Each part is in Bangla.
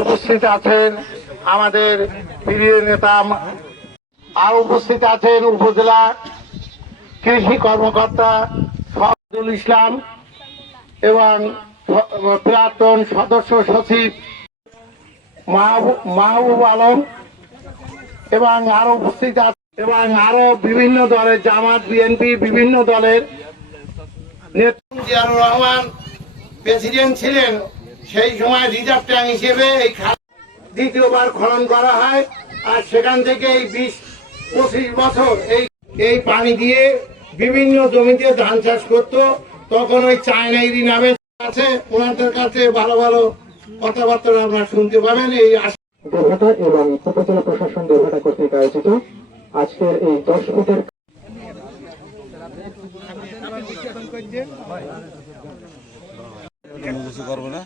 উপস্থিত আছেন আমাদের প্রিয় নেতা, আর উপস্থিত আছেন উপজেলা কৃষি কর্মকর্তা ফজলুল ইসলাম এবং প্রাক্তন সদস্য সচিব মাহবুব আলম এবং আরো উপস্থিত আছে এবং আরো বিভিন্ন দলের জামাত বিএনপি বিভিন্ন দলের নেতা জিয়াউর রহমান প্রেসিডেন্ট ছিলেন। সেই সময় রিজার্ভ ট্যাঙ্ক হিসেবে এই দ্বিতীয়বার খনন করা হয় আর সেখান থেকে এই 20-25 বছর এই পানি দিয়ে বিভিন্ন জমিতে ধান চাষ করতো। তখন ওই চায়নাইরি নামে আছে, ওনাদের কাছে ভালো ভালো কথাবার্তা আপনারা শুনতে পাবেন। এই দুর্ঘটনা এবং উপজেলা প্রশাসন দুর্ঘটনা কর্তৃক আয়োজিত আজকের এই 10 ফুটের করবো না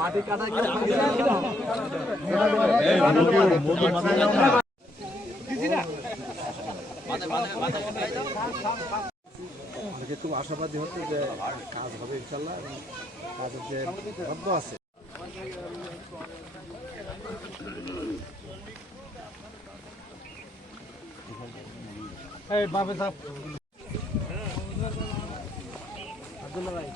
মাটি কাটা খুব আশাবাদী হচ্ছে যে কাজ হবে ইনশাল্লাহ, কাজের যে বদ্ধ আছে। এই বাবে সাহেব আব্দুল্লাহ ভাই